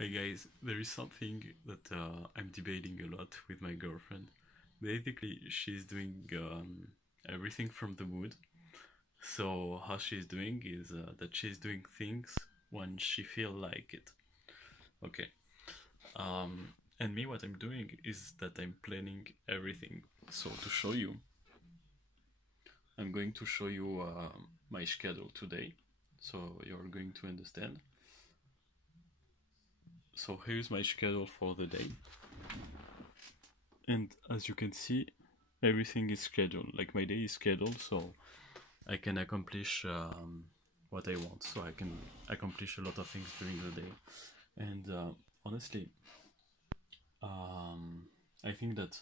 Hey guys, there is something that I'm debating a lot with my girlfriend. Basically, she's doing everything from the mood. So how she's doing is that she's doing things when she feel like it. Okay. And me, what I'm doing is that I'm planning everything. So to show you, I'm going to show you my schedule today. So you're going to understand. So here's my schedule for the day. And as you can see, everything is scheduled. Like my day is scheduled, so I can accomplish what I want. So I can accomplish a lot of things during the day. And honestly, I think that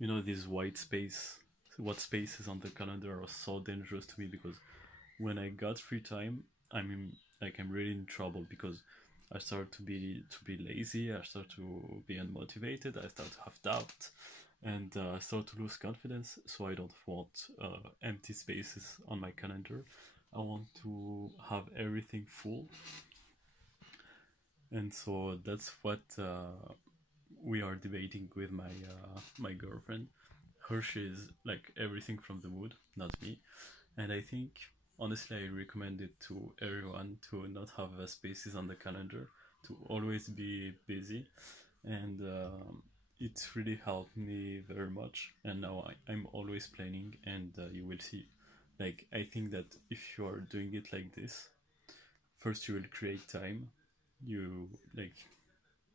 this white space, what spaces on the calendar are so dangerous to me because when I got free time, I'm really in trouble because I start to be lazy. I start to be unmotivated. I start to have doubt, and I start to lose confidence. So I don't want empty spaces on my calendar. I want to have everything full, and so that's what we are debating with my girlfriend. Her she's like everything from the mood, not me, and I think honestly I recommend it to everyone to not have spaces on the calendar, to always be busy, and it's really helped me very much. And now I'm always planning, and you will see. Like I think that if you are doing it like this, first you will create time. You like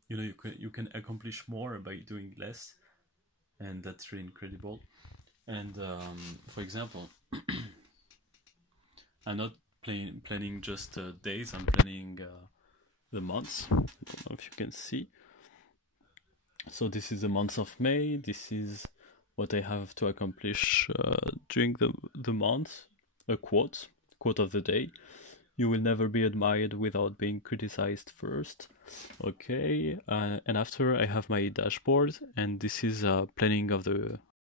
you can accomplish more by doing less, and that's really incredible. And for example, I'm not planning just days. I'm planning the months. I don't know if you can see. So this is the month of May. This is what I have to accomplish during the month. A quote of the day. You will never be admired without being criticized first. Okay, and after I have my dashboard, and this is planning